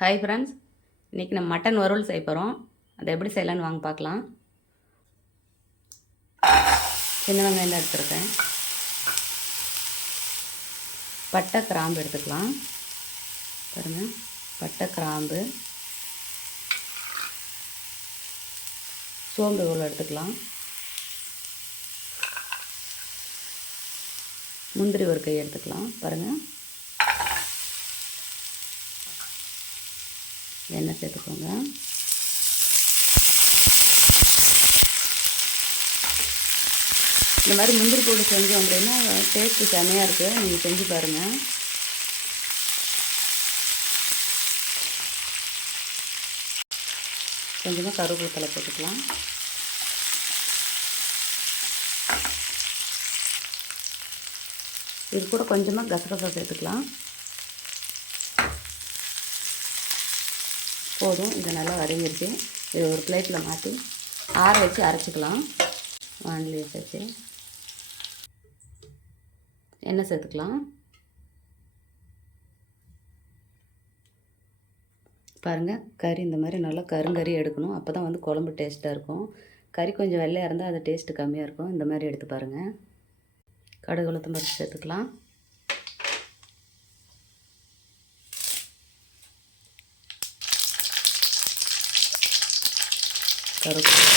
Hi friends, இன்றைக்கி நம்ம mutton வறுவல் செய்ய போகிறோம். அதை எப்படி செய்யலான்னு வாங்க பார்க்கலாம். சின்ன வெங்காயம் தான் எடுத்துருக்கேன். பட்டை கிராம்பு எடுத்துக்கலாம். பாருங்கள், பட்டை கிராம்பு, சோம்பு இவ்வளோ எடுத்துக்கலாம். முந்திரி ஒரு கை எடுத்துக்கலாம். பாருங்கள், எண்ணெய் சேர்த்துக்கோங்க. இந்த மாதிரி முந்திரி போட்டு செஞ்சோம் அப்படின்னா டேஸ்ட்டு செமையாக இருக்குது. நீங்கள் செஞ்சு பாருங்கள். கொஞ்சமாக கருவேப்பிலை தழை போட்டுக்கலாம். இது கூட கொஞ்சமாக கசகசா சேர்த்துக்கலாம். போதும், இது நல்லா வதங்கிடுச்சு. இது ஒரு பிளேட்டில் மாற்றி ஆற வச்சு அரைச்சிக்கலாம். வானலியை வச்சு எண்ணெய் சேர்த்துக்கலாம். பாருங்கள், கறி இந்த மாதிரி நல்லா கருங்கறி எடுக்கணும். அப்போ தான் குழம்பு டேஸ்ட்டாக இருக்கும். கறி கொஞ்சம் வெள்ளையாக இருந்தால் அது டேஸ்ட்டு கம்மியாக இருக்கும். இந்த மாதிரி எடுத்து பாருங்கள். கடுகு உளுத்தம் பருப்பு சேர்த்துக்கலாம். கருவேப்பிலை,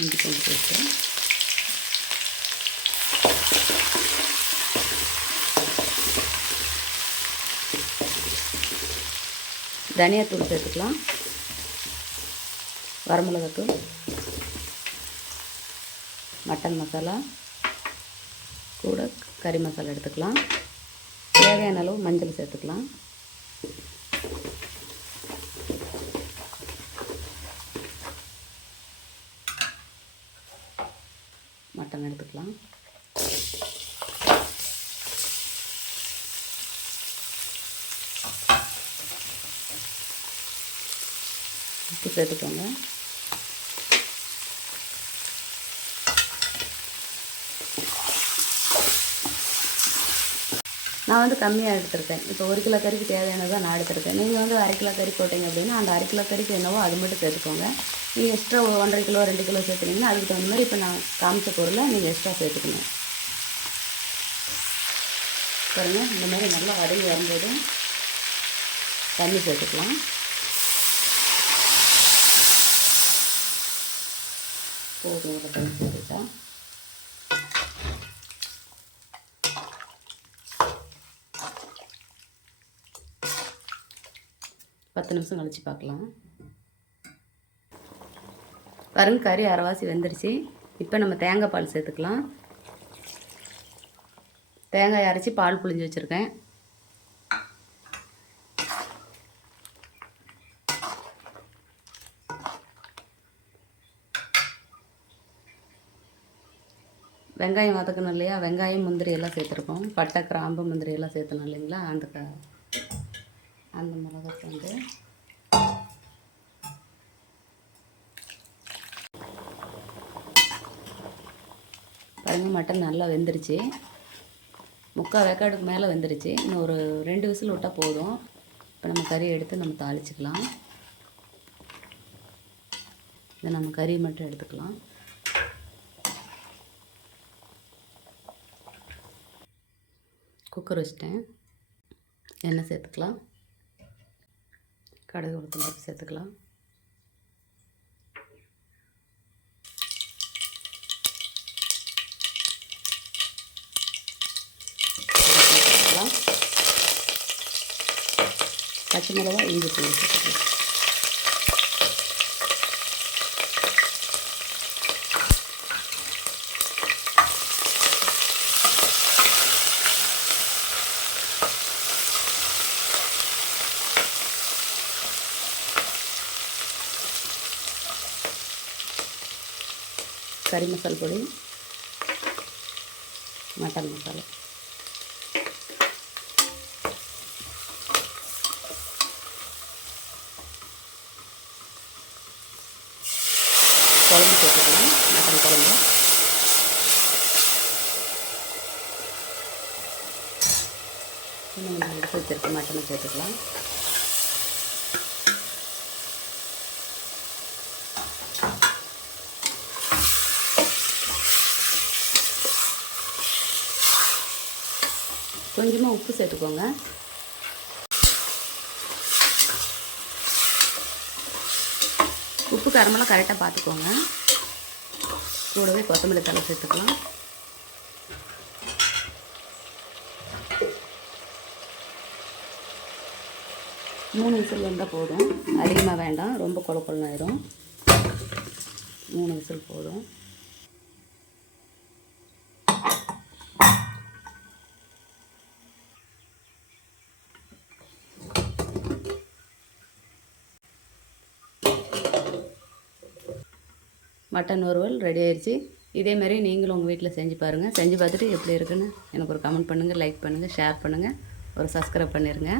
இஞ்சி பூண்டு பேஸ்ட்டு, தனியாத்தூள் சேர்த்துக்கலாம். வரமிளகாத்தூள், மட்டன் மசாலா கூட கறி மசாலா எடுத்துக்கலாம். தேவையான அளவு மஞ்சள் சேர்த்துக்கலாம். மட்டன் எடுத்துக்கலாம். உப்பு சேர்த்துக்கோங்க. நான் கம்மியாக எடுத்துருக்கேன். இப்போ 1 கிலோ கறிக்கு தேவையானதான் நான் எடுத்துருக்கேன். நீங்கள் 1/2 கிலோ கறி போட்டிங்க அப்படின்னா அந்த 1/2 கிலோ கறிக்கு என்னவோ அது மட்டும் சேர்த்துக்கோங்க. நீங்கள் எக்ஸ்ட்ரா 1.5 கிலோ 2 கிலோ சேர்த்துனீங்கன்னா அதுக்கு தகுந்த மாதிரி இப்போ நான் காமிச்ச பொருளை நீங்கள் எக்ஸ்ட்ரா சேர்த்துக்கணும். பாருங்கள், இந்த மாதிரி நல்லா வதங்கி வரும்போது தண்ணி சேர்த்துக்கலாம். போதும், தண்ணி சேர்த்துட்டா 10 நிமிஷம் கழித்து பார்க்கலாம். பாருங்க, கறி அரைவாசி வெந்துருச்சு. இப்போ நம்ம தேங்காய் பால் சேர்த்துக்கலாம். தேங்காய் அரைச்சி பால் புழிஞ்சு வச்சுருக்கேன். வெங்காயம் வதக்கணும் இல்லையா, வெங்காயம் முந்திரி எல்லாம் சேர்த்துருக்கோம். பட்டை கிராம்பு முந்திரி எல்லாம் சேர்த்தணும் இல்லைங்களா, அந்த மிளகாய் பாருங்கள், மட்டன் நல்லா வெந்துருச்சு. 3/4 வேக்காடுக்கு மேலே வெந்துருச்சு. இன்னும் ஒரு 2 விசில் விட்டால் போதும். இப்போ நம்ம கறியை எடுத்து நம்ம தாளிச்சிக்கலாம். இதை நம்ம கறி மட்டும் எடுத்துக்கலாம். குக்கர் வச்சிட்டேன். எண்ணெய் சேர்த்துக்கலாம். கடுகு உளுத்தம் பருப்பு சேர்த்துக்கலாம். பச்சை மிளகா, இஞ்சி பூண்டு சேர்த்துக்கலாம். கறி மசால் பொடி, மட்டன் மசாலா, குழம்பு சேர்த்துக்கலாம். மட்டன் குழம்பு, நம்ம எடுத்து வச்சுருக்க மட்டனை சேர்த்துக்கலாம். கொஞ்சமாக உப்பு சேர்த்துக்கோங்க. உப்பு காரமெல்லாம் கரெக்டாக பார்த்துக்கோங்க. கூடவே கொத்தமல்லி தழை சேர்த்துக்கலாம். மூணு விசில் வந்தால் போதும், அதிகமாக வேண்டாம், ரொம்ப கொல கொலன்னு ஆயிடும். 3 விசில் போதும். மட்டன் வறுவல் ரெடி ஆயிடுச்சு. இதேமாதிரி நீங்களும் உங்கள் வீட்டில் செஞ்சு பாருங்கள். செஞ்சு பார்த்துட்டு எப்படி இருக்குன்னு எனக்கு ஒரு கமெண்ட் பண்ணுங்கள், லைக் பண்ணுங்கள், ஷேர் பண்ணுங்கள், ஒரு சப்ஸ்கிரைப் பண்ணிடுங்க.